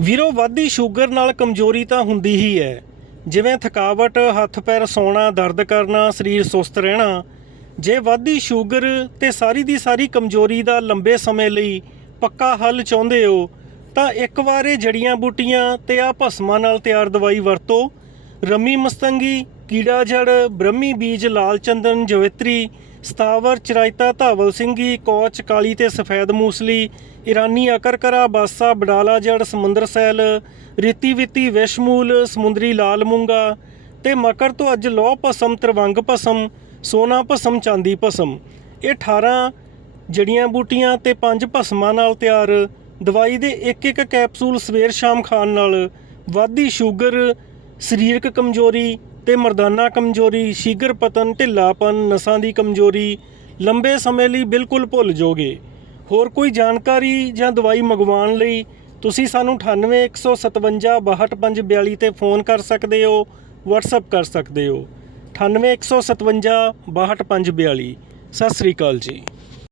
ਵੀਰੋ ਵਾਧੀ ਸ਼ੂਗਰ ਨਾਲ ਕਮਜ਼ੋਰੀ ਤਾਂ ਹੁੰਦੀ ਹੀ ਹੈ। ਜਿਵੇਂ ਥਕਾਵਟ, ਹੱਥ ਪੈਰ ਸੌਣਾ, ਦਰਦ ਕਰਨਾ, ਸਰੀਰ ਸੁਸਤ ਰਹਿਣਾ, ਜੇ ਵਾਧੀ ਸ਼ੂਗਰ ਤੇ ਸਾਰੀ ਦੀ ਸਾਰੀ ਕਮਜ਼ੋਰੀ ਦਾ ਲੰਬੇ ਸਮੇਂ ਲਈ ਪੱਕਾ ਹੱਲ ਚਾਹੁੰਦੇ ਹੋ, ਤਾਂ ਇੱਕ ਵਾਰ ਇਹ ਜੜੀਆਂ ਬੂਟੀਆਂ ਤੇ ਆ ਭਸਮਾਂ ਨਾਲ ਤਿਆਰ ਦਵਾਈ ਵਰਤੋ। ਰੰਮੀ ਮਸਤੰਗੀ, ਕੀੜਾ ਜੜ, ਬ੍ਰਹਮੀ ਬੀਜ, ਲਾਲ ਚੰਦਨ, ਜਵਿਤਰੀ ਸਤਾਵਰ ਚਰਾਇਤਾ ਧਾਵਲ ਸਿੰਘੀ ਕੋਚ ਕਾਲੀ ਤੇ ਸਫੈਦ ਮੂਸਲੀ, ਇਰਾਨੀ ਅਕਰਕਰਾ ਬਾਸਾ ਬਡਾਲਾ ਜੜ ਸਮੁੰਦਰ ਸੈਲ, ਰੀਤੀ ਵਿਤੀ ਵਿਸ਼ਮੂਲ, ਸਮੁੰਦਰੀ ਲਾਲ ਮੂੰਗਾ ਤੇ ਮਕਰ ਤੋਂ ਅੱਜ ਲੋਹ ਭਸਮ, ਤਰਵੰਗ ਭਸਮ, ਸੋਨਾ ਭਸਮ, ਚਾਂਦੀ ਭਸਮ। ਇਹ 18 ਜੜੀਆਂ ਬੂਟੀਆਂ ਤੇ ਪੰਜ ਭਸਮਾਂ ਨਾਲ ਤਿਆਰ। ਦਵਾਈ ਦੇ ਇੱਕ ਇੱਕ ਕੈਪਸੂਲ ਸਵੇਰ ਸ਼ਾਮ ਖਾਣ ਨਾਲ ਵਾਧੀ ਸ਼ੂਗਰ, ਸਰੀਰਕ ਕਮਜ਼ੋਰੀ ਤੇ ਮਰਦਾਨਾ ਕਮਜ਼ੋਰੀ, ਸ਼ੀਗਰ ਪਤਨ, ਢਿੱਲਾਪਨ, ਨਸਾਂ ਦੀ ਕਮਜ਼ੋਰੀ, ਲੰਬੇ ਸਮੇਂ ਲਈ ਬਿਲਕੁਲ ਭੁੱਲ ਜਾਓਗੇ। ਹੋਰ ਕੋਈ ਜਾਣਕਾਰੀ ਜਾਂ ਦਵਾਈ ਮੰਗਵਾਉਣ ਲਈ ਤੁਸੀਂ ਸਾਨੂੰ 9815562542 ਤੇ ਫੋਨ ਕਰ ਸਕਦੇ ਹੋ, WhatsApp ਕਰ ਸਕਦੇ ਹੋ। 9815562542 ਸਤਿ ਸ੍ਰੀ ਅਕਾਲ ਜੀ।